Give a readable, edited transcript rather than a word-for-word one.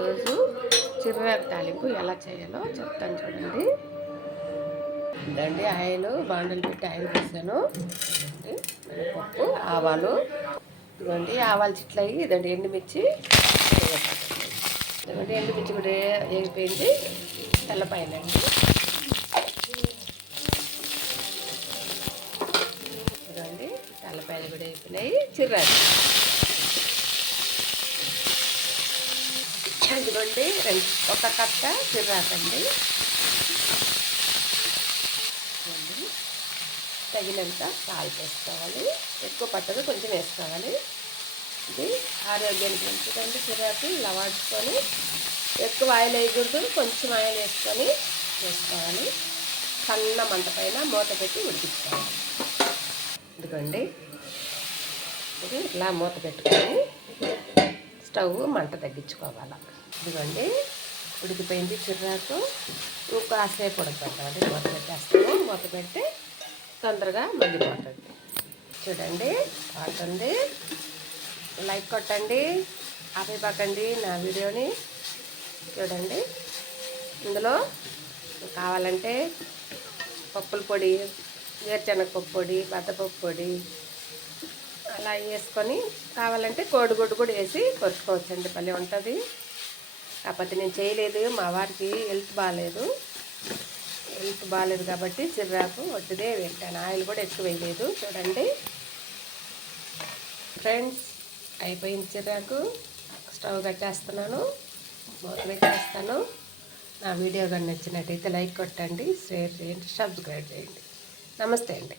ఈరోజు చిర్రాకు తాలింపు ఎలా చేయాలో చెప్తాను చూడండి. ఇదండి ఆయిల్, బాండలు పెట్టి ఆయిల్ వేసాను. మినపప్పు, ఆవాలు, ఇదిగోండి ఆవాలు చిట్లయి, ఇదండి ఎండుమిర్చి, ఇదిగోండి ఎండుమిర్చి కూడా వేగిపోయింది. తెల్లపాయలండి, ఇదిగోండి తెల్లపాయలు కూడా వేగిపోయినాయి. చిర్రాకు ఇదిగోండి ఒక కట్ట చిర్రాకండి. తగినంత సాల్ట్ వేసుకోవాలి, ఎక్కువ పట్టదు, కొంచెం వేసుకోవాలి. ఇది ఆరోగ్యానికి మంచిదండి చిర్రాకు. ఇలా వాడుకొని ఎక్కువ ఆయిల్ వేయకూడదు, కొంచెం ఆయిల్ వేసుకొని వేసుకోవాలి. సన్న మంట పైన మూత పెట్టి ఉడికించుకోవాలి. ఇదిగోండి ఇది ఇట్లా మూత పెట్టుకొని స్టవ్ మంట తగ్గించుకోవాలి. ఇదిగోండి ఉడికిపోయింది చిర్రాకు. కాసేపు ఉడకబెట్టాలి. మూత పెట్టేస్తాము. మూత పెట్టి తొందరగా మగ్గిపోతుంది. చూడండి అవుతుంది. లైక్ కొట్టండి, ఆపైపోకండి నా వీడియోని. చూడండి ఇందులో కావాలంటే పప్పుల పొడి, వేరుశనగపప్పు పొడి, బద్దపప్పు పొడి అలా వేసుకొని, కావాలంటే కోడిగుడ్డు కూడా వేసి కొట్టుకోవచ్చండి. భలే ఉంటుంది. కాకపోతే నేను చేయలేదు, మా వారికి హెల్త్ బాగాలేదు కాబట్టి చిర్రాకు వట్టిదే వేసాను. ఆయిల్ కూడా ఎక్కువ వేయలేదు. చూడండి ఫ్రెండ్స్, అయిపోయింది చిర్రాకు. స్టవ్ కట్టేస్తున్నాను, మూత పెట్టేస్తాను. నా వీడియో కానీ నచ్చినట్టయితే లైక్ కొట్టండి, షేర్ చేయండి, సబ్స్క్రైబ్ చేయండి. నమస్తే అండి.